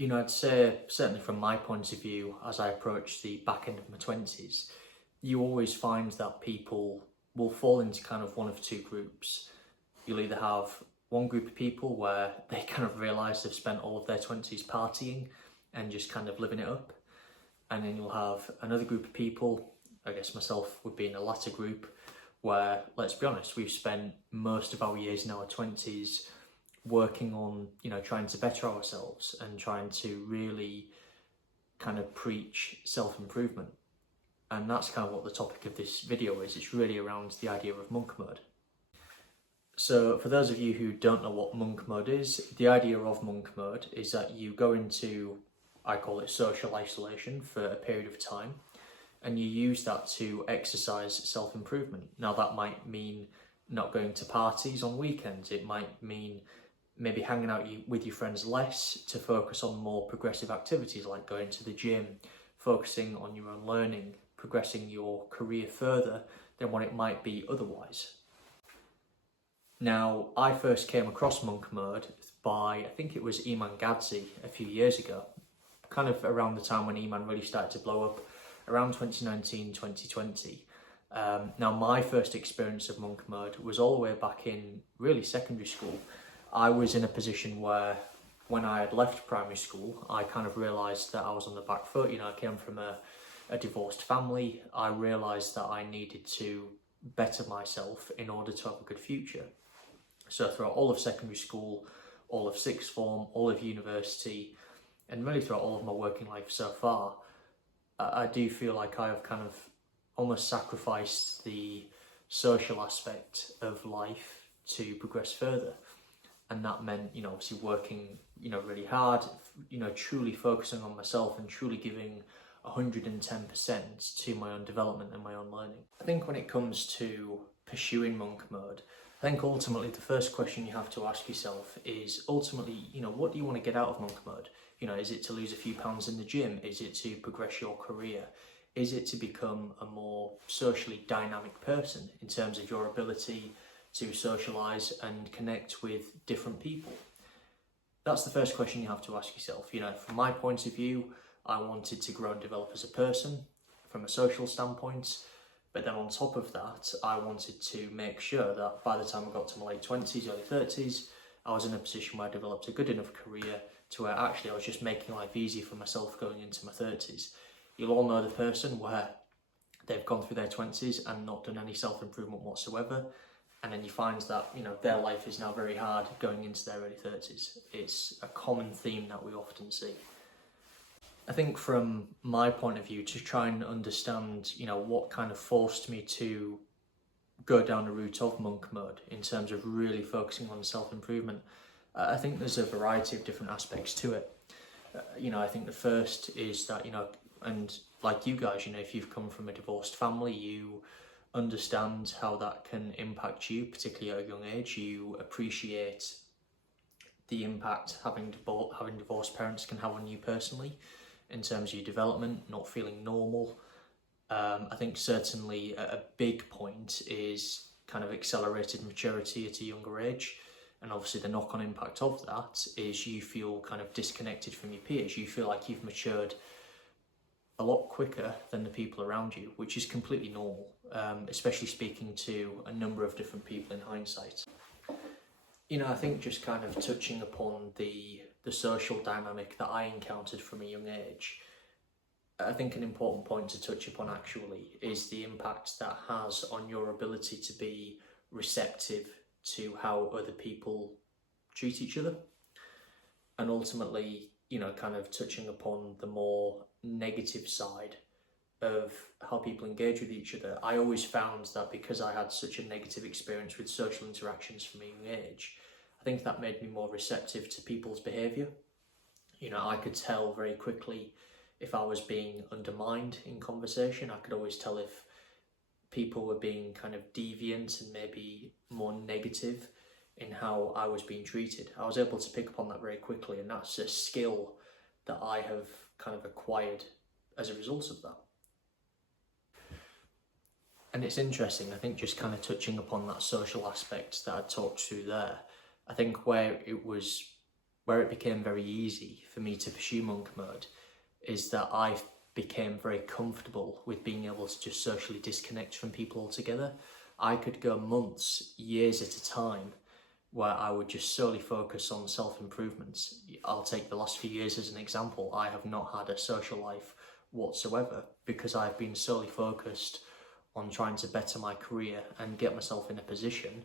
I'd say, certainly from my point of view, as I approach the back end of my 20s, you always find that people will fall into kind of one of two groups. You'll either have one group of people where they kind of realise they've spent all of their 20s partying and just kind of living it up. And then you'll have another group of people, I guess myself would be in the latter group, where, let's be honest, we've spent most of our years in our 20s working on, trying to better ourselves and trying to really kind of preach self-improvement. And that's kind of what the topic of this video is. It's really around the idea of monk mode. So for those of you who don't know what monk mode is, the idea of monk mode is that you go into, I call it social isolation, for a period of time, and you use that to exercise self-improvement. Now that might mean not going to parties on weekends. It might mean maybe hanging out with your friends less to focus on more progressive activities like going to the gym, focusing on your own learning, progressing your career further than what it might be otherwise. Now, I first came across monk mode by, I think it was Iman Gadzhi a few years ago, kind of around the time when Iman really started to blow up, around 2019, 2020. Now, my first experience of monk mode was all the way back in really secondary school. I was in a position where when I had left primary school, I kind of realised that I was on the back foot. I came from a divorced family. I realised that I needed to better myself in order to have a good future. So throughout all of secondary school, all of sixth form, all of university, and really throughout all of my working life so far, I do feel like I have kind of almost sacrificed the social aspect of life to progress further. And that meant, obviously working, really hard, truly focusing on myself and truly giving 110% to my own development and my own learning. I think when it comes to pursuing monk mode, I think ultimately the first question you have to ask yourself is ultimately, what do you want to get out of monk mode? Is it to lose a few pounds in the gym? Is it to progress your career? Is it to become a more socially dynamic person in terms of your ability to socialise and connect with different people? That's the first question you have to ask yourself. From my point of view, I wanted to grow and develop as a person from a social standpoint, but then on top of that, I wanted to make sure that by the time I got to my late 20s, early 30s, I was in a position where I developed a good enough career to where actually I was just making life easier for myself going into my 30s. You'll all know the person where they've gone through their 20s and not done any self-improvement whatsoever, and then you find that their life is now very hard going into their early 30s. It's a common theme that we often see. I think from my point of view, to try and understand what kind of forced me to go down the route of monk mode in terms of really focusing on self-improvement, I think there's a variety of different aspects to it. I think the first is that and like you guys, if you've come from a divorced family, you understand how that can impact you, particularly at a young age. You appreciate the impact having divorced parents can have on you personally in terms of your development, not feeling normal. I think certainly a big point is kind of accelerated maturity at a younger age. And obviously the knock-on impact of that is you feel kind of disconnected from your peers. You feel like you've matured a lot quicker than the people around you, which is completely normal, especially speaking to a number of different people in hindsight. I think just kind of touching upon the social dynamic that I encountered from a young age, I think an important point to touch upon actually is the impact that has on your ability to be receptive to how other people treat each other. And ultimately, kind of touching upon the more negative side of how people engage with each other. I always found that because I had such a negative experience with social interactions from a young age, I think that made me more receptive to people's behaviour. I could tell very quickly if I was being undermined in conversation. I could always tell if people were being kind of deviant and maybe more negative in how I was being treated. I was able to pick up on that very quickly, and that's a skill that I have kind of acquired as a result of that. And it's interesting, I think, just kind of touching upon that social aspect that I talked through there, I think where it was where it became very easy for me to pursue monk mode is that I became very comfortable with being able to just socially disconnect from people altogether. I could go months, years at a time where I would just solely focus on self-improvement. I'll take the last few years as an example. I have not had a social life whatsoever because I've been solely focused on trying to better my career and get myself in a position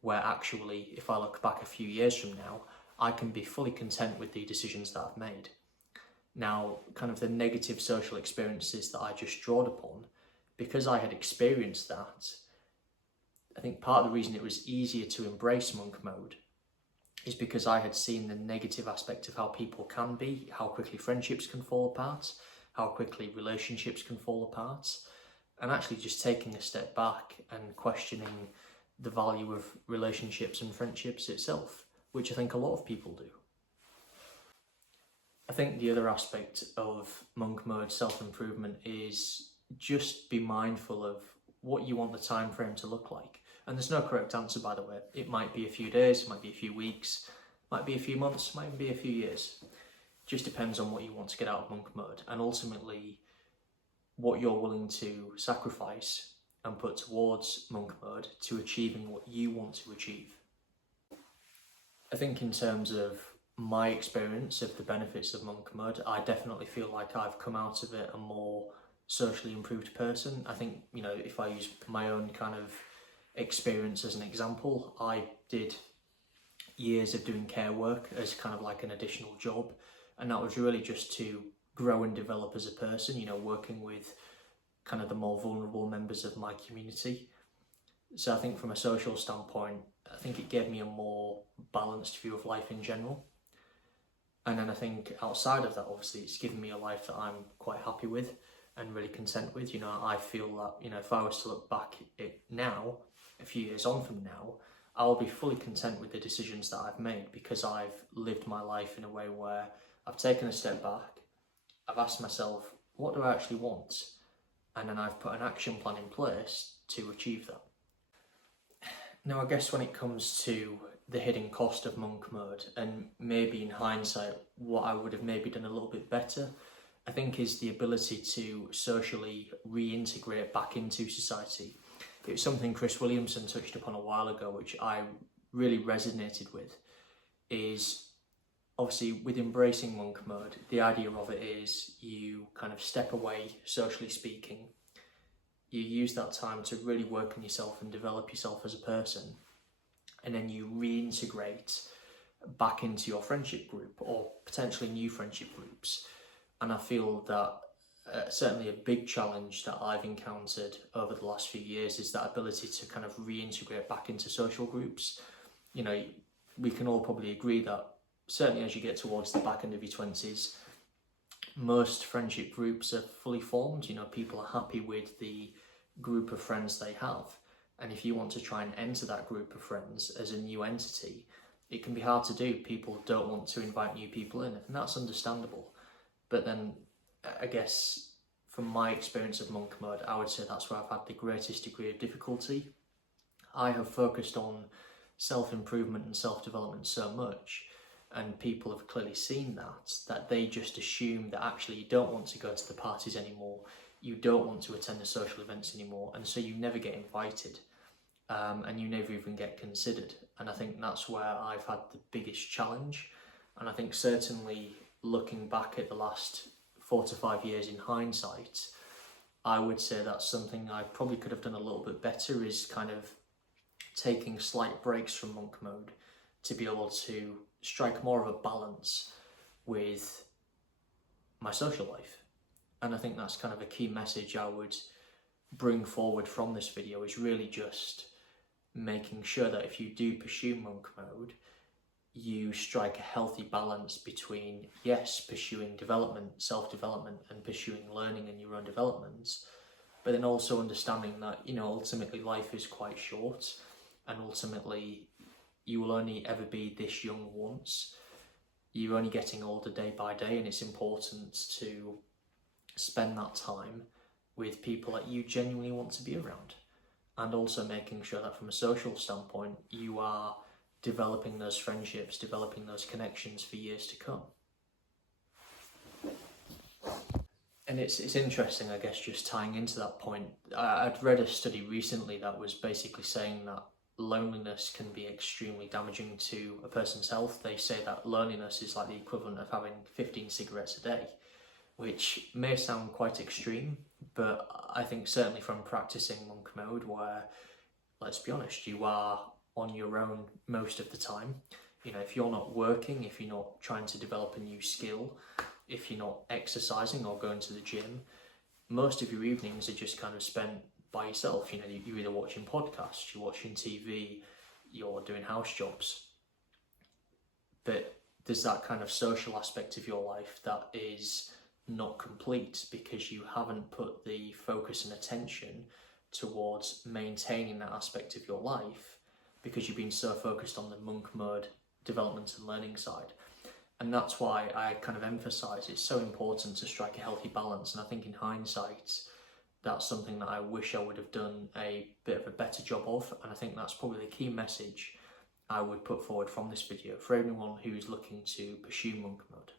where actually, if I look back a few years from now, I can be fully content with the decisions that I've made. Now, kind of the negative social experiences that I just drawed upon, because I had experienced that, I think part of the reason it was easier to embrace monk mode is because I had seen the negative aspect of how people can be, how quickly friendships can fall apart, how quickly relationships can fall apart, and actually just taking a step back and questioning the value of relationships and friendships itself, which I think a lot of people do. I think the other aspect of monk mode self-improvement is just be mindful of what you want the time frame to look like. And there's no correct answer, by the way. It might be a few days, it might be a few weeks, might be a few months, might even be a few years. Just depends on what you want to get out of monk mode and ultimately what you're willing to sacrifice and put towards monk mode to achieving what you want to achieve. I think in terms of my experience of the benefits of monk mode, I definitely feel like I've come out of it a more socially improved person. I think, if I use my own kind of experience as an example, I did years of doing care work as kind of like an additional job, and that was really just to grow and develop as a person, working with kind of the more vulnerable members of my community. So I think from a social standpoint, I think it gave me a more balanced view of life in general. And then I think outside of that, obviously, it's given me a life that I'm quite happy with and really content with. I feel that, if I was to look back at now, a few years on from now, I'll be fully content with the decisions that I've made because I've lived my life in a way where I've taken a step back, I've asked myself, what do I actually want? And then I've put an action plan in place to achieve that. Now, I guess when it comes to the hidden cost of monk mode, and maybe in hindsight, what I would have maybe done a little bit better, I think is the ability to socially reintegrate back into society. It was something Chris Williamson touched upon a while ago, which I really resonated with, is obviously with embracing monk mode, the idea of it is you kind of step away, socially speaking, you use that time to really work on yourself and develop yourself as a person, and then you reintegrate back into your friendship group or potentially new friendship groups. And I feel that certainly a big challenge that I've encountered over the last few years is that ability to kind of reintegrate back into social groups. We can all probably agree that certainly as you get towards the back end of your 20s, most friendship groups are fully formed. People are happy with the group of friends they have. And if you want to try and enter that group of friends as a new entity, it can be hard to do. People don't want to invite new people in, and that's understandable. But then, I guess, from my experience of monk mode, I would say that's where I've had the greatest degree of difficulty. I have focused on self-improvement and self-development so much, and people have clearly seen that they just assume that actually you don't want to go to the parties anymore, you don't want to attend the social events anymore, and so you never get invited, and you never even get considered. And I think that's where I've had the biggest challenge. And I think certainly looking back at the last 4 to 5 years in hindsight, I would say that's something I probably could have done a little bit better, is kind of taking slight breaks from monk mode to be able to strike more of a balance with my social life. And I think that's kind of a key message I would bring forward from this video, is really just making sure that if you do pursue monk mode, you strike a healthy balance between, yes, pursuing development, self-development, and pursuing learning and your own developments, but then also understanding that, ultimately life is quite short, and ultimately you will only ever be this young once. You're only getting older day by day, and it's important to spend that time with people that you genuinely want to be around, and also making sure that from a social standpoint you are developing those friendships, developing those connections for years to come. And it's interesting, I guess, just tying into that point. I'd read a study recently that was basically saying that loneliness can be extremely damaging to a person's health. They say that loneliness is like the equivalent of having 15 cigarettes a day, which may sound quite extreme, but I think certainly from practicing monk mode, where, let's be honest, you are on your own most of the time. You know, if you're not working, if you're not trying to develop a new skill, if you're not exercising or going to the gym, most of your evenings are just kind of spent by yourself. You know, you're either watching podcasts, you're watching TV, you're doing house jobs. But there's that kind of social aspect of your life that is not complete because you haven't put the focus and attention towards maintaining that aspect of your life, because you've been so focused on the monk mode development and learning side. And that's why I kind of emphasize it's so important to strike a healthy balance. And I think in hindsight, that's something that I wish I would have done a bit of a better job of. And I think that's probably the key message I would put forward from this video for anyone who's looking to pursue monk mode.